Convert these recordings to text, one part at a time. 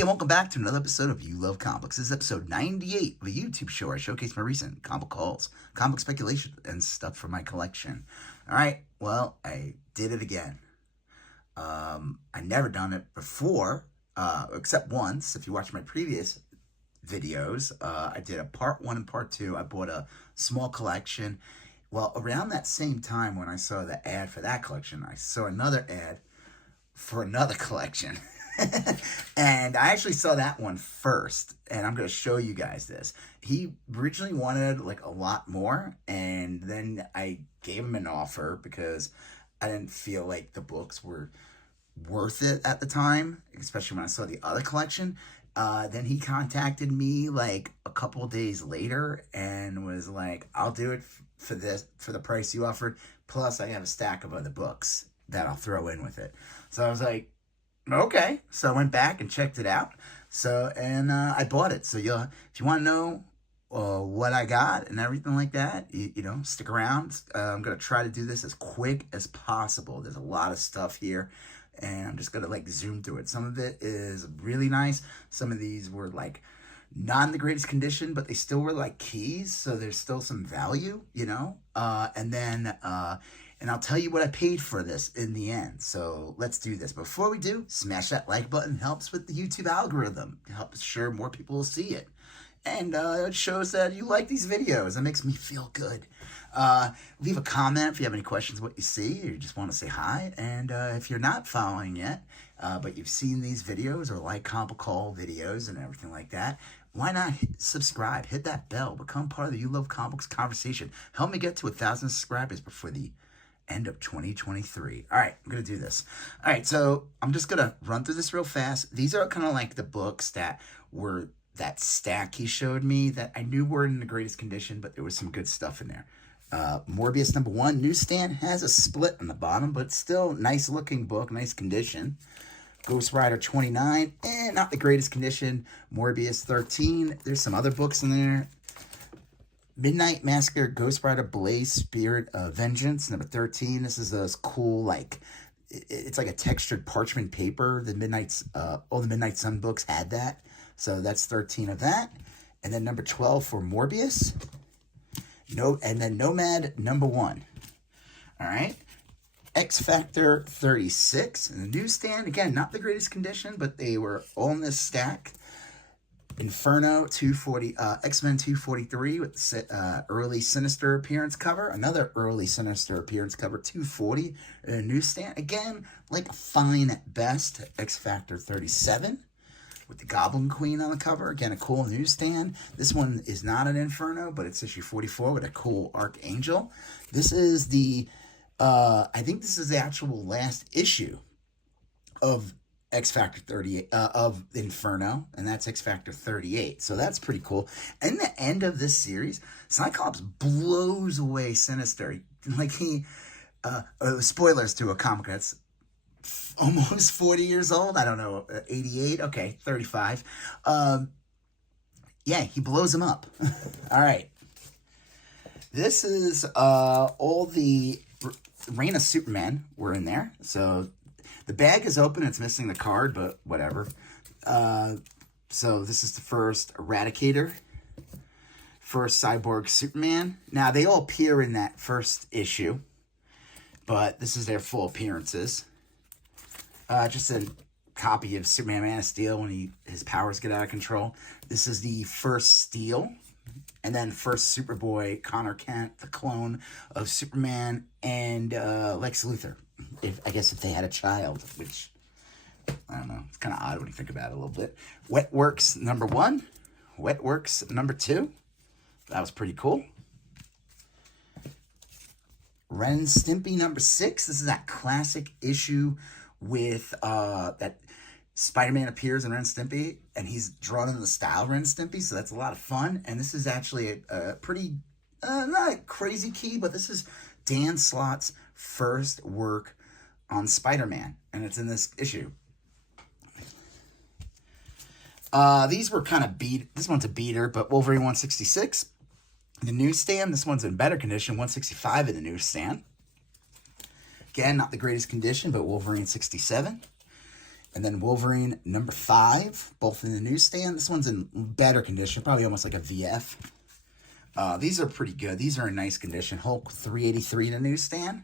and welcome back to another episode of You Love Comics. This is episode 98 of a YouTube show where I showcase my recent comic hauls, comic speculation, and stuff from my collection. Alright, well, I did it again. I never done it before, except once. If you watch my previous videos, I did a part 1 and part 2. I bought a small collection. Well, around that same time when I saw the ad for that collection, I saw another ad for another collection. And I actually saw that one first, and I'm going to show you guys this. He originally wanted like a lot more, and then I gave him an offer because I didn't feel like the books were worth it at the time, especially when I saw the other collection. Then he contacted me like a couple days later and was like, I'll do it for the price you offered, plus I have a stack of other books that I'll throw in with it. So I was like, okay. So I went back and checked it out. And I bought it. So if you want to know what I got and everything like that, you know, stick around. I'm going to try to do this as quick as possible. There's a lot of stuff here, and I'm just going to like zoom through it. Some of it is really nice. Some of these were like not in the greatest condition, but they still were like keys. So there's still some value, you know, and I'll tell you what I paid for this in the end. So let's do this. Before we do, smash that like button. It helps with the YouTube algorithm. It helps sure more people will see it. And it shows that you like these videos. That makes me feel good. Leave a comment if you have any questions what you see, or you just want to say hi. And if you're not following yet, but you've seen these videos or like comic haul videos and everything like that, why not subscribe? Hit that bell. Become part of the You Love Comics conversation. Help me get to 1,000 subscribers before the end of 2023. All right, I'm going to do this. All right, so I'm just going to run through this real fast. These are kind of like the books that were that stack he showed me that I knew were in the greatest condition, but there was some good stuff in there. Morbius #1, newsstand, has a split on the bottom, but still nice looking book, nice condition. Ghost Rider 29, not the greatest condition. Morbius 13, there's some other books in there. Midnight Massacre, Ghost Rider, Blaze, Spirit of Vengeance, number 13. This is those cool, like, it's like a textured parchment paper. All the Midnight Sun books had that. So that's 13 of that. And then number 12 for Morbius. And then Nomad #1. All right. X Factor 36 in the newsstand. Again, not the greatest condition, but they were all in this stack. Inferno 240, X-Men 243 with the early Sinister appearance cover. Another early Sinister appearance cover, 240 in a newsstand. Again, like fine at best. X Factor 37 with the Goblin Queen on the cover. Again, a cool newsstand. This one is not an Inferno, but it's issue 44 with a cool Archangel. This is the, I think this is the actual last issue of X Factor 38 of Inferno, and that's X Factor 38. So that's pretty cool. And the end of this series, Cyclops blows away Sinister. Like spoilers to a comic that's almost 40 years old. I don't know, 88. Okay, 35. Yeah, he blows him up. All right. This is all the Reign of Superman were in there. So the bag is open. It's missing the card, but whatever. So this is the first Eradicator, first Cyborg Superman. Now, they all appear in that first issue, but this is their full appearances. Just a copy of Superman Man of Steel when his powers get out of control. This is the first Steel. And then first Superboy, Connor Kent, the clone of Superman, and Lex Luthor. If they had a child, which, I don't know, it's kind of odd when you think about it a little bit. Wetworks #1, Wetworks #2. That was pretty cool. Ren and Stimpy #6. This is that classic issue with that Spider-Man appears in Ren and Stimpy, and he's drawn in the style of Ren and Stimpy, so that's a lot of fun. And this is actually a pretty, not a crazy key, but this is Dan Slott's first work on Spider-Man, and it's in this issue. These were kind of this one's a beater, but Wolverine 166. The newsstand, this one's in better condition, 165 in the newsstand. Again, not the greatest condition, but Wolverine 67. And then Wolverine number 5, both in the newsstand. This one's in better condition, probably almost like a VF. These are pretty good. These are in nice condition. Hulk 383 in the newsstand.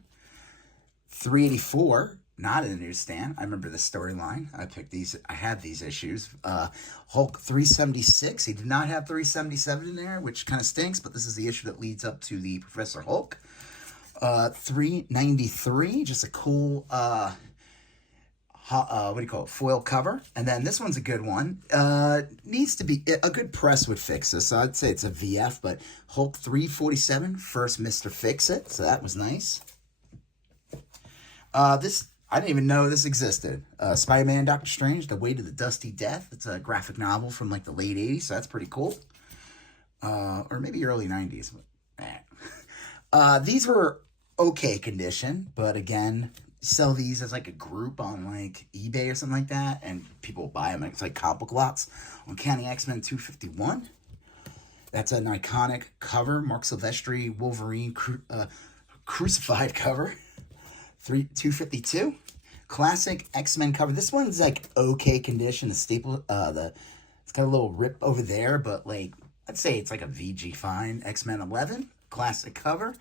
384, not in the newsstand. I remember the storyline. I picked these. I had these issues. Hulk 376. He did not have 377 in there, which kind of stinks, but this is the issue that leads up to the Professor Hulk. 393, just a cool, what do you call it, foil cover. And then this one's a good one. Needs to be, a good press would fix this. So I'd say it's a VF, but Hulk 347, first Mr. Fix-It. So that was nice. This, I didn't even know this existed. Spider-Man, Doctor Strange, The Way to the Dusty Death. It's a graphic novel from like the late 80s, so that's pretty cool. Or maybe early 90s. These were okay condition, but again, sell these as like a group on like eBay or something like that, and people buy them. It's like comic book lots. Uncanny X-Men 251. That's an iconic cover. Mark Silvestri, Wolverine crucified cover. 252. Classic X-Men cover. This one's like okay condition. The staple, it's got a little rip over there, but like I'd say it's like a VG fine. X-Men 11, classic cover.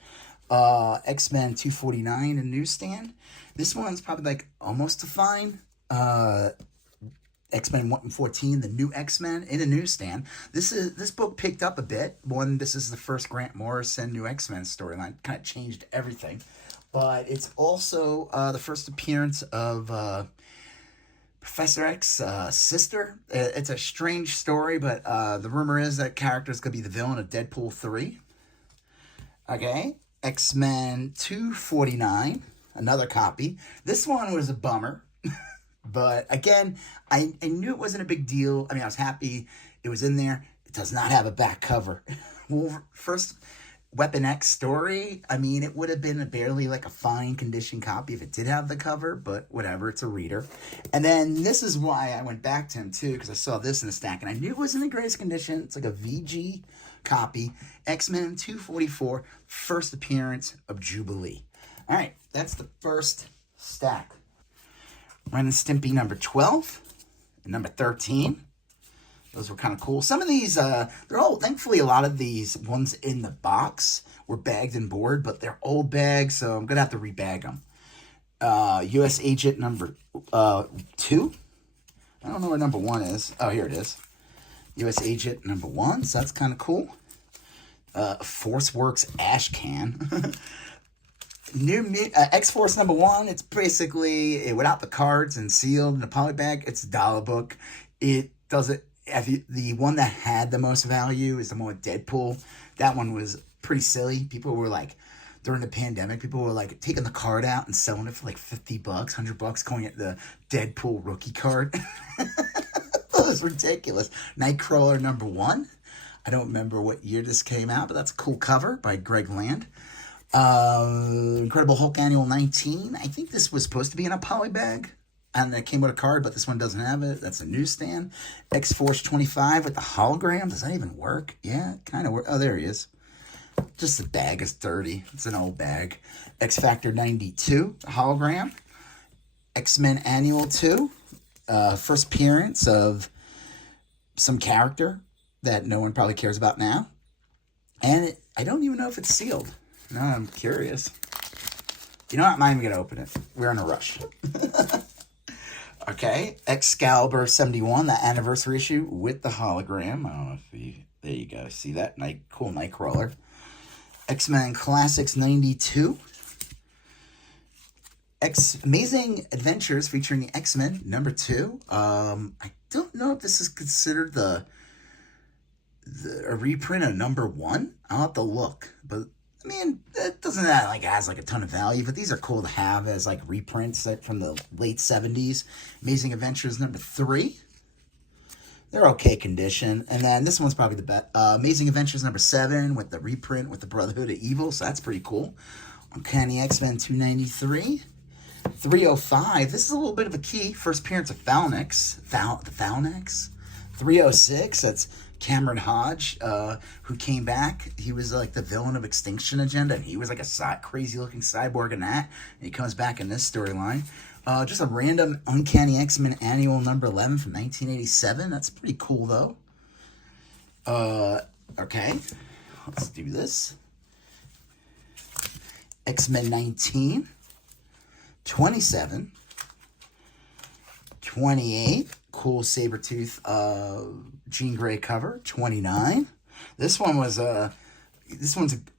X-Men 249 in newsstand. This one's probably like almost a fine. X-Men 114, the new X-Men in a newsstand. This book picked up a bit. This is the first Grant Morrison new X-Men storyline. Kind of changed everything. But it's also the first appearance of Professor X's sister. It's a strange story, but the rumor is that character is going to be the villain of Deadpool 3. Okay. X-Men 249, another copy. This one was a bummer. But again, I knew it wasn't a big deal. I mean, I was happy it was in there. It does not have a back cover. First Weapon X story, I mean, it would have been barely like a fine condition copy if it did have the cover, but whatever, it's a reader. And then this is why I went back to him too, because I saw this in the stack, and I knew it was in the greatest condition. It's like a VG copy. X-Men 244, first appearance of Jubilee. All right, that's the first stack. Ren and Stimpy number 12 and number 13. Those were kind of cool. Some of these, they're old. Thankfully, a lot of these ones in the box were bagged and board, but they're old bags, so I'm going to have to rebag them. U.S. Agent number 2. I don't know where number 1 is. Oh, here it is. U.S. Agent number 1, so that's kind of cool. Force Works Ash Can. New X-Force number 1, it's basically, without the cards and sealed in a poly bag, it's a dollar book. It doesn't, the one that had the most value is the one with Deadpool. That one was pretty silly. People were like, during the pandemic, people were like taking the card out and selling it for like $50, $100, calling it the Deadpool rookie card. That was ridiculous. Nightcrawler number 1. I don't remember what year this came out, but that's a cool cover by Greg Land. Incredible Hulk Annual 19. I think this was supposed to be in a poly bag, and it came with a card, but this one doesn't have it. That's a newsstand. X-Force 25 with the hologram. Does that even work? Yeah, kind of work. Oh, there he is. Just the bag is dirty. It's an old bag. X-Factor 92, hologram. X-Men Annual 2. First appearance of some character that no one probably cares about now. And I don't even know if it's sealed. No, I'm curious. You know what? I'm not even going to open it. We're in a rush. Okay. Excalibur 71, the anniversary issue with the hologram. I don't know if you... There you go. See that? Cool Nightcrawler. X-Men Classics 92. Amazing Adventures featuring the X-Men number 2. I don't know if this is considered a reprint of number 1. I'll have to look. But I mean, it doesn't has like a ton of value, but these are cool to have as like reprints from the late 70s. Amazing Adventures number 3. They're okay condition. And then this one's probably the best. Amazing Adventures number 7 with the reprint with the Brotherhood of Evil, so that's pretty cool. Uncanny X-Men 293. 305. This is a little bit of a key. First appearance of Phalanx. The Phalanx. 306. That's Cameron Hodge, who came back. He was like the villain of Extinction Agenda, and he was like a crazy looking cyborg in that. And he comes back in this storyline. Just a random Uncanny X-Men annual number 11 from 1987. That's pretty cool, though. Okay. Let's do this. X-Men 19. 27. 28. Cool Sabretooth Jean Grey cover. 29. This one's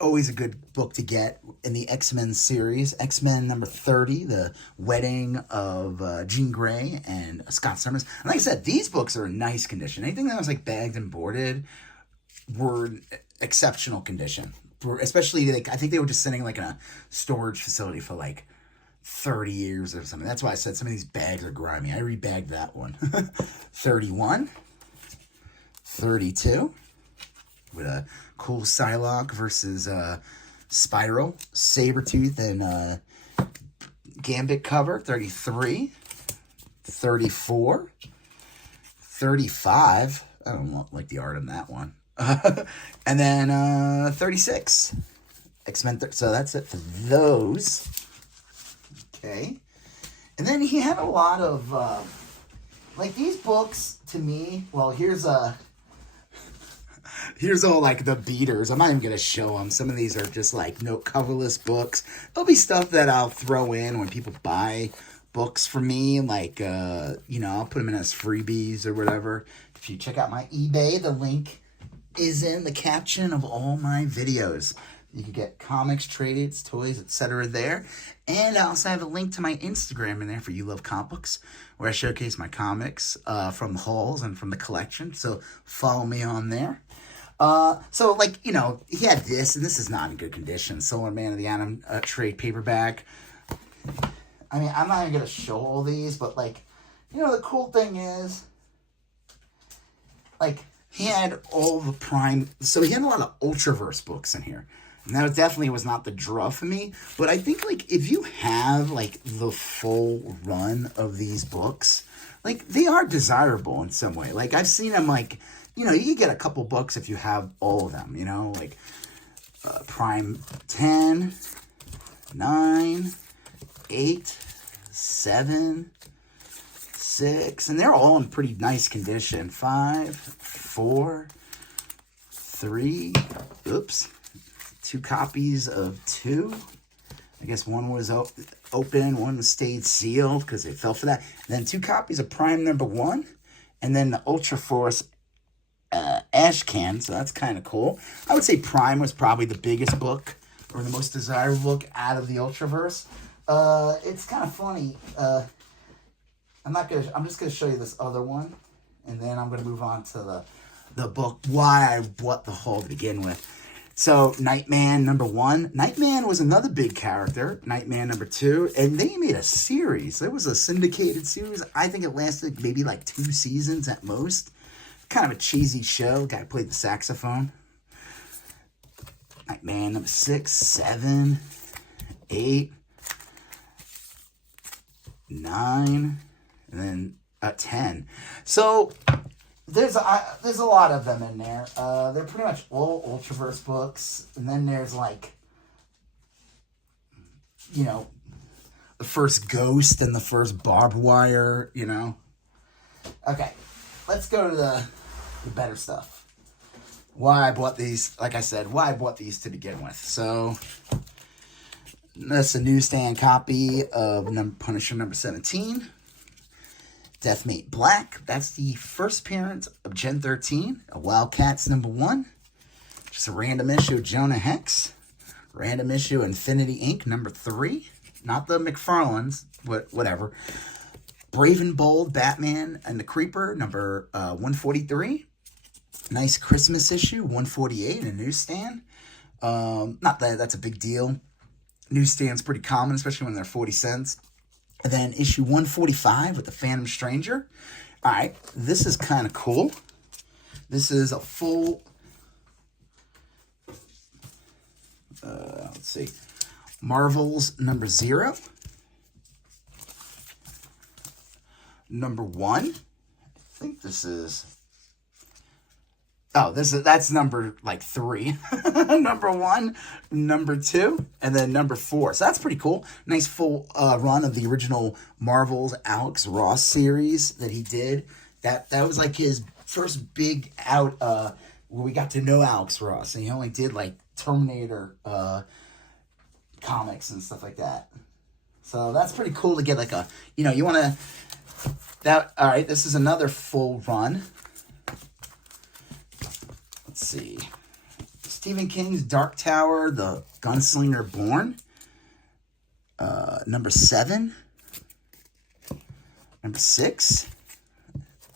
always a good book to get in the X-Men series. X-Men number 30, The Wedding of Jean Grey and Scott Summers. And like I said, these books are in nice condition. Anything that was like bagged and boarded were exceptional condition. Especially, like, I think they were just sitting like in a storage facility for like 30 years or something. That's why I said some of these bags are grimy. I rebagged that one. 31. 32. With a cool Psylocke versus Spiral, Sabretooth, and Gambit cover. 33. 34. 35. I don't like the art on that one. And then 36. X-Men. So that's it for those. Okay. And then he had a lot of, like, these books, to me, well, here's all, like, the beaters. I'm not even going to show them. Some of these are just, like, no coverless books. There'll be stuff that I'll throw in when people buy books from me. Like, I'll put them in as freebies or whatever. If you check out my eBay, the link is in the caption of all my videos. You can get comics, trades, toys, etc. there. And I also have a link to my Instagram in there for You Love Comic Books, where I showcase my comics from the hauls and from the collection. So follow me on there. So, like, he had this, and this is not in good condition. Solar Man of the Atom trade paperback. I mean, I'm not even going to show all these, but, like, the cool thing is, like, he had all the Prime, so he had a lot of Ultraverse books in here. And that definitely was not the draw for me. But I think, like, if you have, like, the full run of these books, like, they are desirable in some way. Like, I've seen them, like, you can get a couple books if you have all of them, like Prime 10, 9, 8, 7, 6, and they're all in pretty nice condition. 5, 4, 3, oops, 2 copies of 2. I guess one was open, one stayed sealed because they fell for that. And then 2 copies of Prime number 1, and then the Ultraforce Ash Can, so that's kind of cool. I would say Prime was probably the biggest book, or the most desirable book out of the Ultraverse. It's kind of funny. I'm just gonna show you this other one, and then I'm gonna move on to the book why I bought the haul to begin with. So Nightman number 1. Nightman was another big character. Nightman number 2, and they made a series. It was a syndicated series. I think it lasted maybe like 2 seasons at most. Kind of a cheesy show. The guy played the saxophone. Nightman number 6, 7, 8, 9, and then 10. So there's a lot of them in there. They're pretty much all Ultraverse books, and then there's like, the first Ghost and the first Barbed Wire. Okay, let's go to the better stuff. Why I bought these, like I said, why I bought these to begin with. So that's a newsstand copy of Punisher number 17. Deathmate Black. That's the first appearance of Gen 13. A Wildcats number 1. Just a random issue of Jonah Hex. Random issue Infinity Inc. number 3. Not the McFarlanes, but whatever. Brave and Bold Batman and the Creeper number 143. Nice Christmas issue 148 in a newsstand. Not that that's a big deal. Newsstand's pretty common, especially when they're 40 cents. And then issue 145 with the Phantom Stranger. All right, this is kind of cool. This is a full, let's see, Marvel's number 0. Number 1. I think this is, Oh, that's number like 3. Number 1, number 2, and then number 4. So that's pretty cool. Nice full run of the original Marvel's Alex Ross series that he did. That was like his first big out where we got to know Alex Ross, and he only did like Terminator comics and stuff like that. So that's pretty cool to get like a, you want to, all right, this is another full run. Let's see. Stephen King's Dark Tower, The Gunslinger Born. Number 7. Number 6.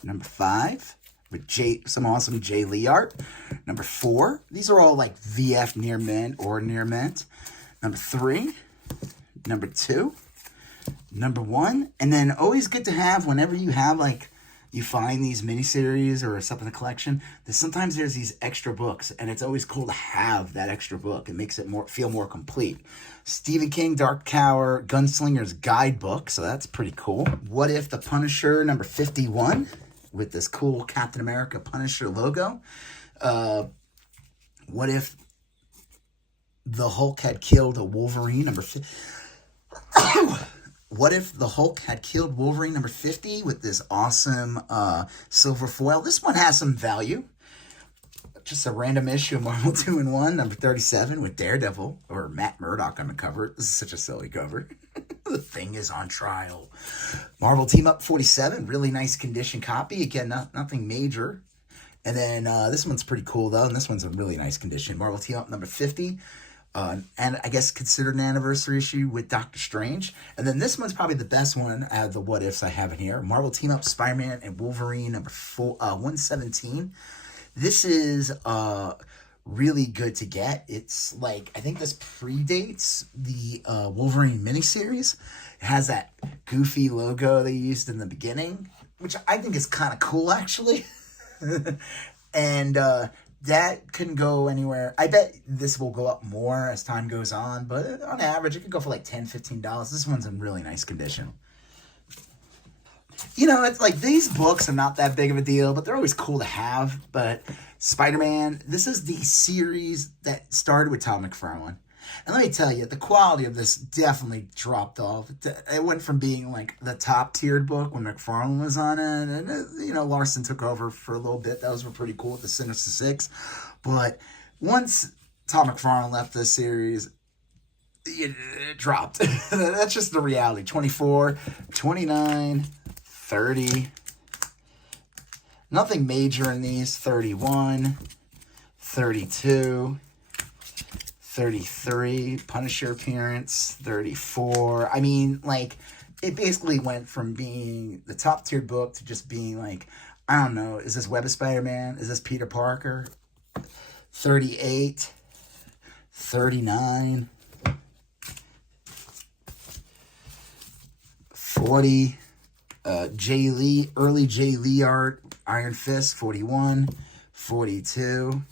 Number 5. With some awesome Jay Lee art. Number 4. These are all like VF near mint or near mint. Number 3. Number 2. Number 1. And then always good to have whenever you have like, you find these miniseries or stuff in the collection, that sometimes there's these extra books, and it's always cool to have that extra book. It makes it feel more complete. Stephen King, Dark Tower, Gunslinger's Guidebook, so that's pretty cool. What If the Punisher, number 51, with this cool Captain America Punisher logo. What If the Hulk had killed a Wolverine, number 50. What If the Hulk had killed Wolverine, number 50, with this awesome silver foil. This one has some value. Just a random issue of Marvel 2-in-1, number 37, with Daredevil, or Matt Murdock on the cover. This is such a silly cover. The Thing is on trial. Marvel Team Up 47, really nice condition copy. Again, nothing major. And then this one's pretty cool, though, and this one's a really nice condition. Marvel Team Up number 50. And I guess considered an anniversary issue with Doctor Strange. And then this one's probably the best one out of the what ifs I have in here. Marvel Team Up Spider-Man and Wolverine number 117. This is really good to get. It's like, I think this predates the Wolverine miniseries. It has that goofy logo they used in the beginning, which I think is kind of cool, actually. And that can go anywhere. I bet this will go up more as time goes on, but on average, it could go for like $10, $15. This one's in really nice condition. It's like these books are not that big of a deal, but they're always cool to have. But Spider-Man, this is the series that started with Todd McFarlane. And let me tell you, the quality of this definitely dropped off. It went from being like the top tiered book when McFarlane was on it, and Larson took over for a little bit. Those were pretty cool with the Sinister Six. But once Tom McFarlane left this series, it dropped. That's just the reality. 24, 29, 30. Nothing major in these. 31, 32. 33, Punisher appearance, 34. I mean, like, it basically went from being the top tiered book to just being like, I don't know, is this Web of Spider-Man? Is this Peter Parker? 38, 39, 40, Jay Lee, early Jay Lee art, Iron Fist, 41, 42,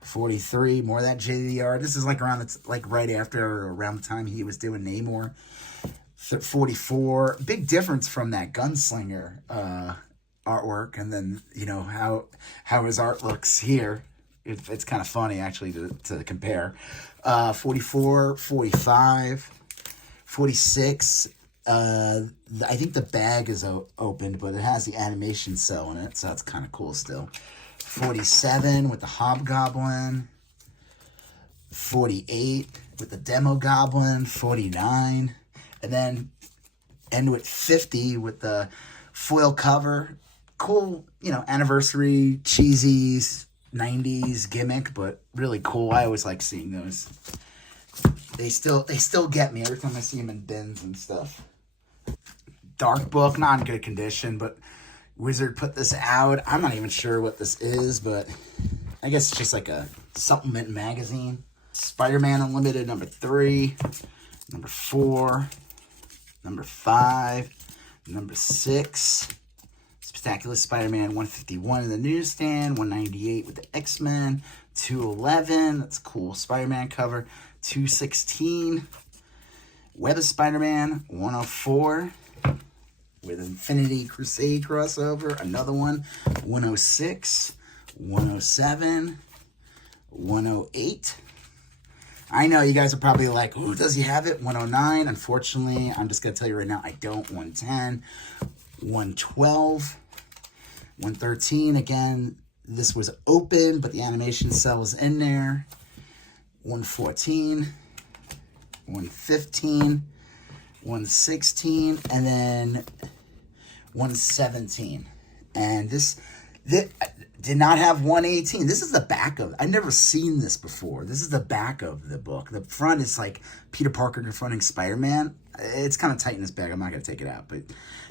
43, more of that JDR. This is like right after or around the time he was doing Namor. 44, big difference from that Gunslinger artwork, and then how his art looks here. It's kind of funny actually to compare. 44, 45, 46. I think the bag is opened, but it has the animation cell in it, so that's kind of cool still. 47 with the Hobgoblin. 48 with the Demo Goblin. 49. And then end with 50 with the foil cover. Cool, anniversary, cheesy 90s gimmick, but really cool. I always like seeing those. They still get me every time I see them in bins and stuff. Dark Book, not in good condition, but Wizard put this out. I'm not even sure what this is, but I guess it's just like a supplement magazine. Spider-Man Unlimited number 3, number 4, number 5, number 6. Spectacular Spider-Man 151 in the newsstand, 198 with the X-Men, 211. That's cool Spider-Man cover. 216. Web of Spider-Man 104. With Infinity Crusade crossover, another one, 106. 107, 108. I know you guys are probably like, "Ooh, does he have it?" 109. Unfortunately, I'm just going to tell you right now, I don't. 110, 112, 113. Again, this was open, but the animation cell was in there. 114, 115, 116, and then 117. And this did not have 118. This is the back of, I've never seen this before. This is the back of the book. The front is like Peter Parker confronting Spider-Man. It's kind of tight in this bag. I'm not going to take it out, but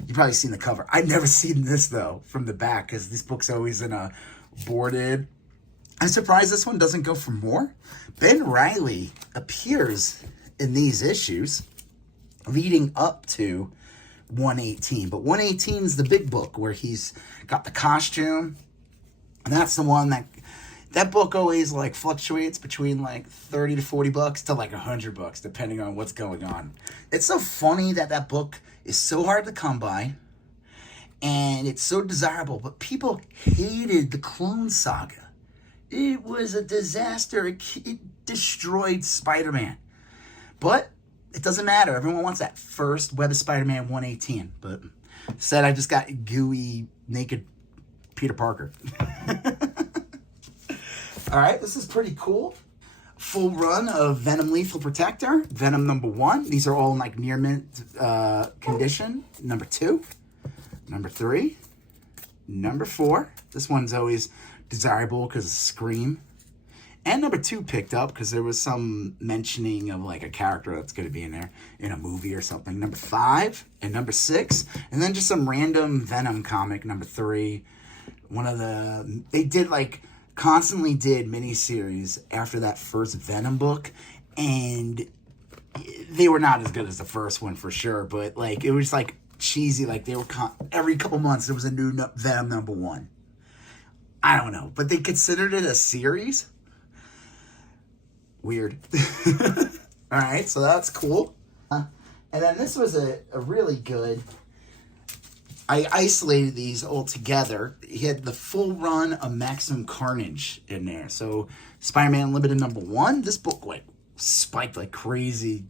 you've probably seen the cover. I've never seen this, though, from the back, because this book's always in a boarded. I'm surprised this one doesn't go for more. Ben Reilly appears in these issues leading up to 118. But 118 is the big book where he's got the costume. And that's the one that book always like fluctuates between like 30 to 40 bucks to like $100 depending on what's going on. It's so funny that book is so hard to come by and it's so desirable, but people hated the Clone Saga. It was a disaster. It destroyed Spider-Man. But it doesn't matter. Everyone wants that first Web of Spider-Man 118. But instead, I just got gooey, naked Peter Parker. All right, this is pretty cool. Full run of Venom Lethal Protector. Venom #1. These are all in like near mint condition. #2. #3. #4. This one's always desirable because of Scream. And #2 picked up because there was some mentioning of like a character that's going to be in there in a movie or something. #5 and #6. And then just some random Venom comic, #3. They did like, constantly did miniseries after that first Venom book. And they were not as good as the first one for sure. But like, it was like cheesy. Like they were, every couple months there was a new Venom #1. I don't know. But they considered it a series. Weird. All right, so that's cool. And then this was a really good. I isolated these all together. He had the full run of Maximum Carnage in there. So Spider-Man Limited #1. This book like spiked like crazy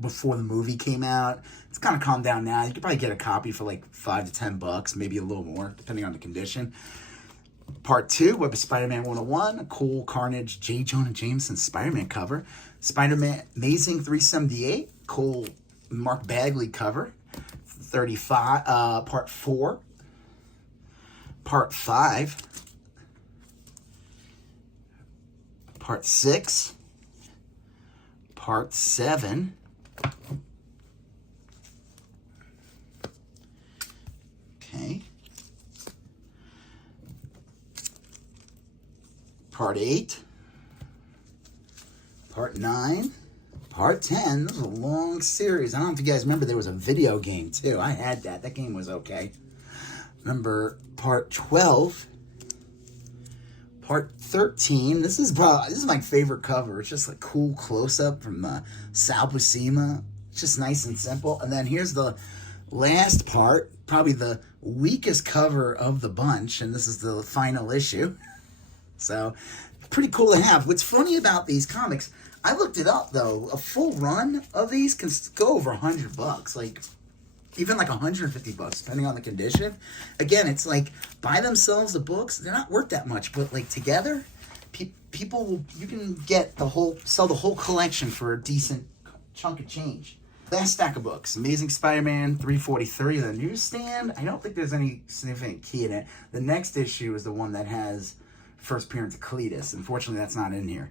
before the movie came out. It's kind of calmed down now. You could probably get a copy for like $5 to $10, maybe a little more, depending on the condition. Part 2, Web of Spider-Man 101, a cool Carnage J. Jonah Jameson Spider-Man cover. Spider-Man Amazing 378, cool Mark Bagley cover. 35, Part 4. Part 5. Part 6. Part 7. Okay. Part 8, Part 9, Part 10. This was a long series. I don't know if you guys remember, there was a video game too. I had that. That game was okay. Remember Part 12, Part 13. This is my favorite cover. It's just a cool close-up from Sal Buscema. It's just nice and simple. And then here's the last part, probably the weakest cover of the bunch, and this is the final issue. So, pretty cool to have. What's funny about these comics, I looked it up though, a full run of these can go over $100. Like, even like $150, depending on the condition. Again, it's like, by themselves, the books, they're not worth that much, but like together, people, you can get sell the whole collection for a decent chunk of change. Last stack of books, Amazing Spider-Man 343, the newsstand. I don't think there's any significant key in it. The next issue is the one that has first appearance of Cletus. Unfortunately, that's not in here.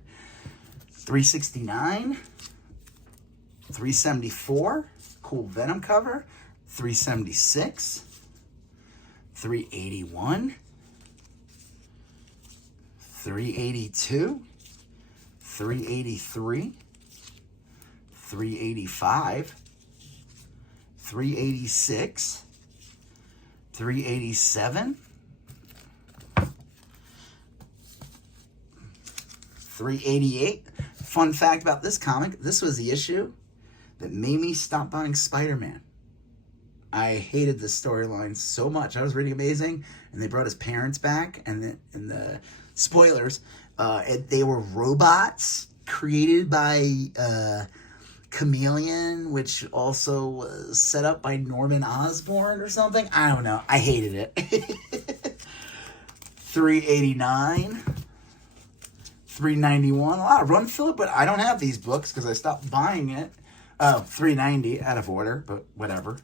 369, 374, cool Venom cover. 376, 381, 382, 383, 385, 386, 387, 388. Fun fact about this comic, this was the issue that made me stop buying Spider-Man. I hated this storyline so much. I was reading Amazing, and they brought his parents back, and the spoilers, they were robots created by Chameleon, which also was set up by Norman Osborn or something. I don't know. I hated it. 389, 391. A lot of run filler, but I don't have these books because I stopped buying it. Oh, 390 out of order, but whatever.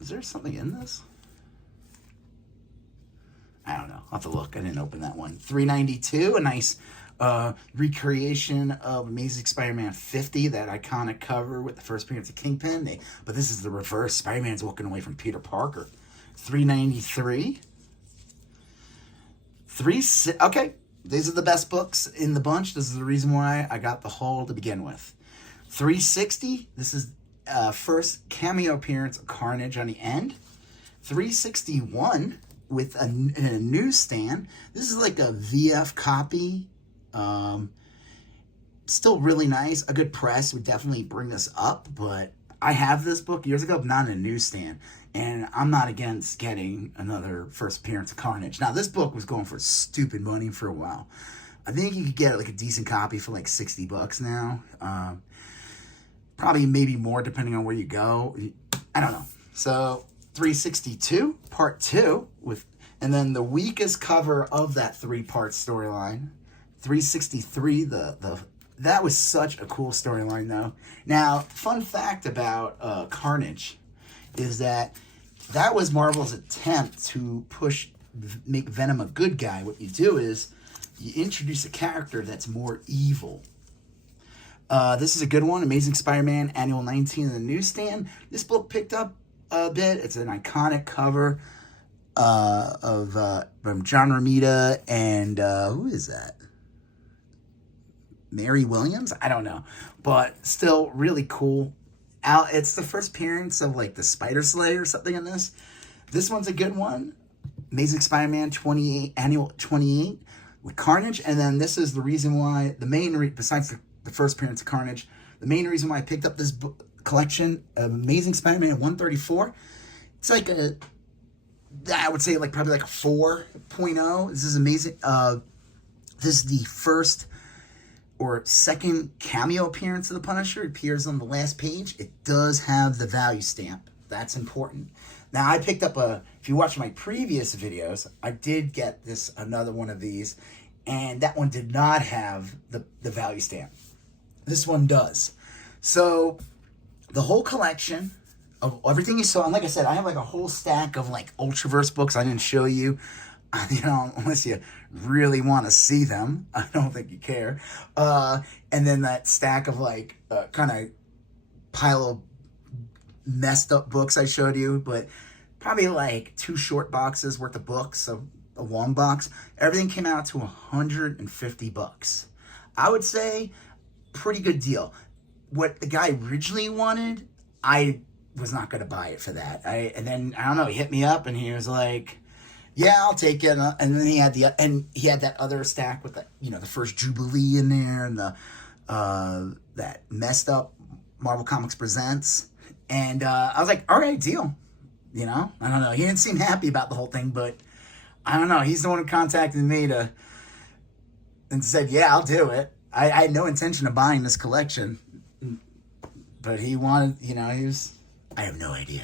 Is there something in this? I don't know. I'll have to look. I didn't open that one. 392, a nice recreation of Amazing Spider-Man 50, that iconic cover with the first appearance of Kingpin. But this is the reverse. Spider-Man's walking away from Peter Parker. 393. Okay, these are the best books in the bunch. This is the reason why I got the haul to begin with. 360, this is first cameo appearance of Carnage on the end. 361 with a newsstand. This is like a VF copy. Still really nice. A good press would definitely bring this up, but I have this book years ago, but not in a newsstand. And I'm not against getting another first appearance of Carnage. Now, this book was going for stupid money for a while. I think you could get like a decent copy for like $60 now. Probably maybe more depending on where you go. I don't know. So 362 part 2 and then the weakest cover of that 3-part storyline. 363, that was such a cool storyline though. Now, fun fact about Carnage is that was Marvel's attempt to make Venom a good guy. What you do is you introduce a character that's more evil. This is a good one. Amazing Spider-Man Annual 19 in the newsstand. This book picked up a bit. It's an iconic cover from John Romita and who is that? Mary Williams? I don't know. But still really cool. It's the first appearance of like the Spider Slayer or something in this. This one's a good one. Amazing Spider-Man 28, Annual 28 with Carnage. And then this is the reason why, besides the first appearance of Carnage, the main reason why I picked up this book collection of Amazing Spider-Man 134. It's like I would say like probably like a 4.0. This is amazing. This is the first or second cameo appearance of the Punisher. It appears on the last page. It does have the value stamp. That's important. Now, I picked up if you watch my previous videos, I did get another one of these, and that one did not have the value stamp. This one does. So, the whole collection of everything you saw, and like I said, I have like a whole stack of like Ultraverse books I didn't show you. You know, unless you really want to see them. I don't think you care. And then that stack of like kind of pile of messed up books I showed you, but probably like 2 short boxes worth of books, so a long box. Everything came out to $150. I would say pretty good deal. What the guy originally wanted, I was not going to buy it for that. And then I don't know, he hit me up and he was like, yeah, I'll take it. And then he had that other stack with the first Jubilee in there and that messed up Marvel Comics Presents. And I was like, all right, deal. You know, I don't know. He didn't seem happy about the whole thing, but I don't know. He's the one who contacted me and said, yeah, I'll do it. I had no intention of buying this collection, but he wanted, I have no idea.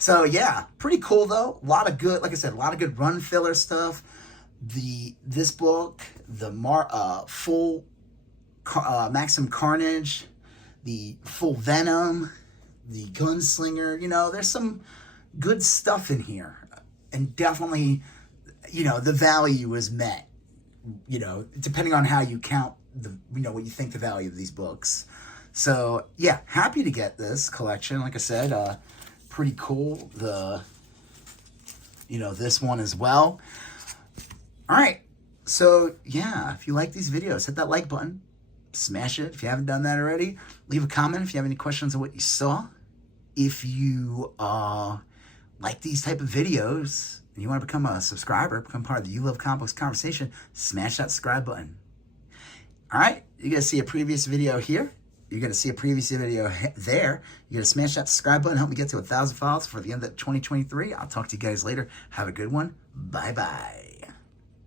So yeah, pretty cool though. A lot of good, like I said, a lot of good run filler stuff. This book, the full Maximum Carnage, the full Venom, the Gunslinger. There's some good stuff in here, and definitely, the value is met. Depending on how you count what you think the value of these books. So yeah, happy to get this collection. Like I said, pretty cool. This one as well. All right. So yeah, if you like these videos, hit that like button, smash it if you haven't done that already. Leave a comment if you have any questions on what you saw. If you like these type of videos and you want to become a subscriber, become part of the You Love Comic Books conversation, smash that subscribe button. All right, you guys see a previous video here. You're going to see a previous video there. You're going to smash that subscribe button, help me get to 1,000 followers for the end of 2023. I'll talk to you guys later. Have a good one. Bye-bye.